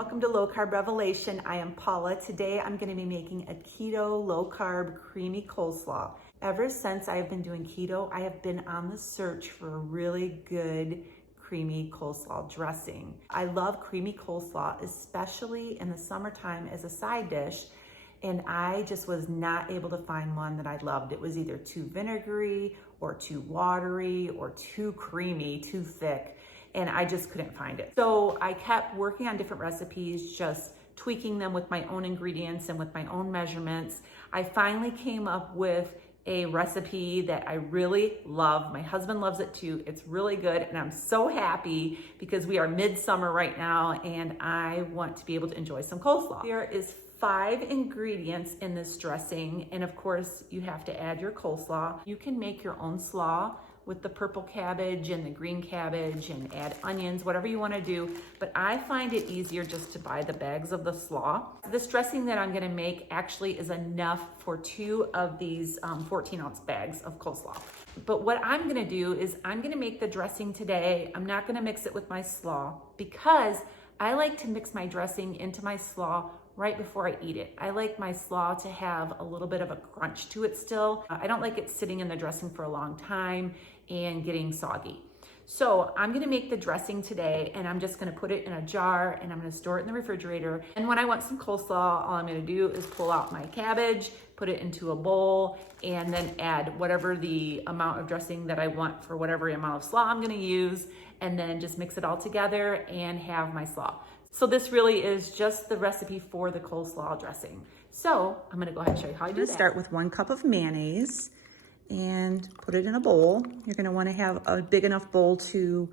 welcome to Low Carb Revelation. I am Paula. Today I'm going to be making a keto low carb creamy coleslaw. Ever since I've been doing keto, I have been on the search for a really good creamy coleslaw dressing. I love creamy coleslaw, especially in the summertime as a side dish, and I just was not able to find one that I loved. It was either too vinegary or too watery or too creamy, too thick, and I just couldn't find it. So I kept working on different recipes, just tweaking them with my own ingredients and with my own measurements. I finally came up with a recipe that I really love. My husband loves it too. It's really good, and I'm so happy because we are midsummer right now and I want to be able to enjoy some coleslaw. There is 5 ingredients in this dressing, and of course you have to add your coleslaw. You can make your own slaw with the purple cabbage and the green cabbage and add onions, whatever you want to do, but I find it easier just to buy the bags of the slaw. This dressing that I'm going to make actually is enough for 2 of these 14-ounce bags of coleslaw. But what I'm going to do is I'm going to make the dressing today. I'm not going to mix it with my slaw because I like to mix my dressing into my slaw right before I eat it. I like my slaw to have a little bit of a crunch to it still. I don't like it sitting in the dressing for a long time and getting soggy. So I'm gonna make the dressing today, and I'm just gonna put it in a jar and I'm gonna store it in the refrigerator. And when I want some coleslaw, all I'm gonna do is pull out my cabbage, put it into a bowl, and then add whatever the amount of dressing that I want for whatever amount of slaw I'm gonna use, and then just mix it all together and have my slaw. So this really is just the recipe for the coleslaw dressing. So I'm gonna go ahead and show you how I do that. Start with 1 cup of mayonnaise and put it in a bowl. You're gonna wanna have a big enough bowl to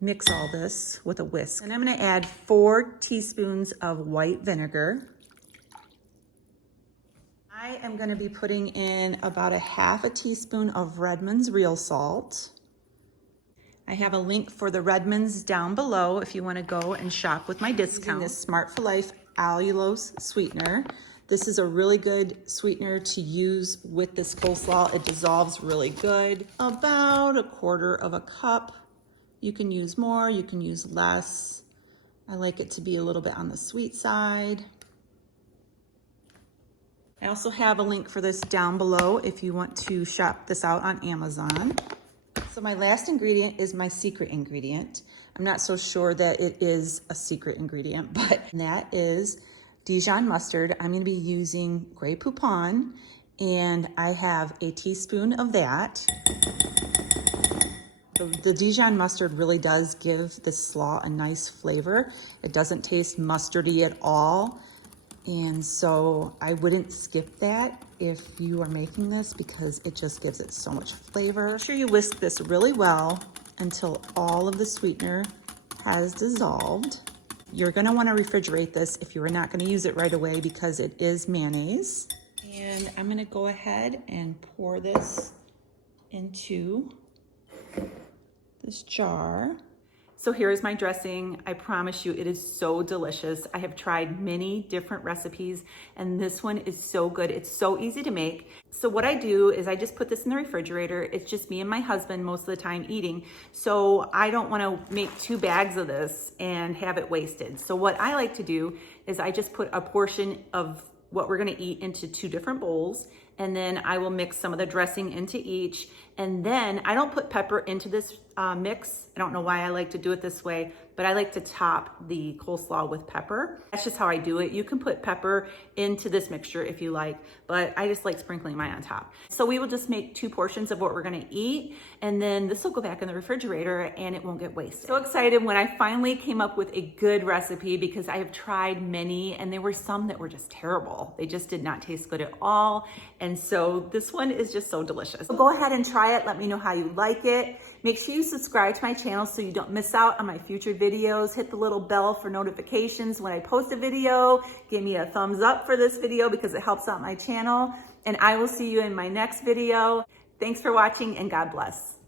mix all this with a whisk. And I'm gonna add 4 teaspoons of white vinegar. I am gonna be putting in about 1/2 teaspoon of Redmond's real salt. I have a link for the Redmonds down below if you want to go and shop with my discount. This Smart for Life allulose sweetener. This is a really good sweetener to use with this coleslaw. It dissolves really good. About 1/4 cup. You can use more, you can use less. I like it to be a little bit on the sweet side. I also have a link for this down below if you want to shop this out on Amazon. So my last ingredient is my secret ingredient. I'm not so sure that it is a secret ingredient, but that is Dijon mustard. I'm gonna be using Grey Poupon, and I have a teaspoon of that. The Dijon mustard really does give this slaw a nice flavor. It doesn't taste mustardy at all. And so I wouldn't skip that if you are making this because it just gives it so much flavor. Make sure you whisk this really well until all of the sweetener has dissolved. You're gonna wanna refrigerate this if you are not gonna use it right away because it is mayonnaise. And I'm gonna go ahead and pour this into this jar. So here is my dressing. I promise you it is so delicious. I have tried many different recipes and this one is so good. It's so easy to make. So what I do is I just put this in the refrigerator. It's just me and my husband most of the time eating. So I don't wanna make 2 bags of this and have it wasted. So what I like to do is I just put a portion of what we're gonna eat into 2 different bowls, and then I will mix some of the dressing into each. And then I don't put pepper into this mix. I don't know why I like to do it this way, but I like to top the coleslaw with pepper. That's just how I do it. You can put pepper into this mixture if you like, but I just like sprinkling mine on top. So we will just make 2 portions of what we're gonna eat, and then this will go back in the refrigerator and it won't get wasted. So excited when I finally came up with a good recipe because I have tried many and there were some that were just terrible. They just did not taste good at all. And so this one is just so delicious. So go ahead and try it. Let me know how you like it. Make sure you subscribe to my channel so you don't miss out on my future videos. Hit the little bell for notifications when I post a video. Give me a thumbs up for this video because it helps out my channel. And I will see you in my next video. Thanks for watching and God bless.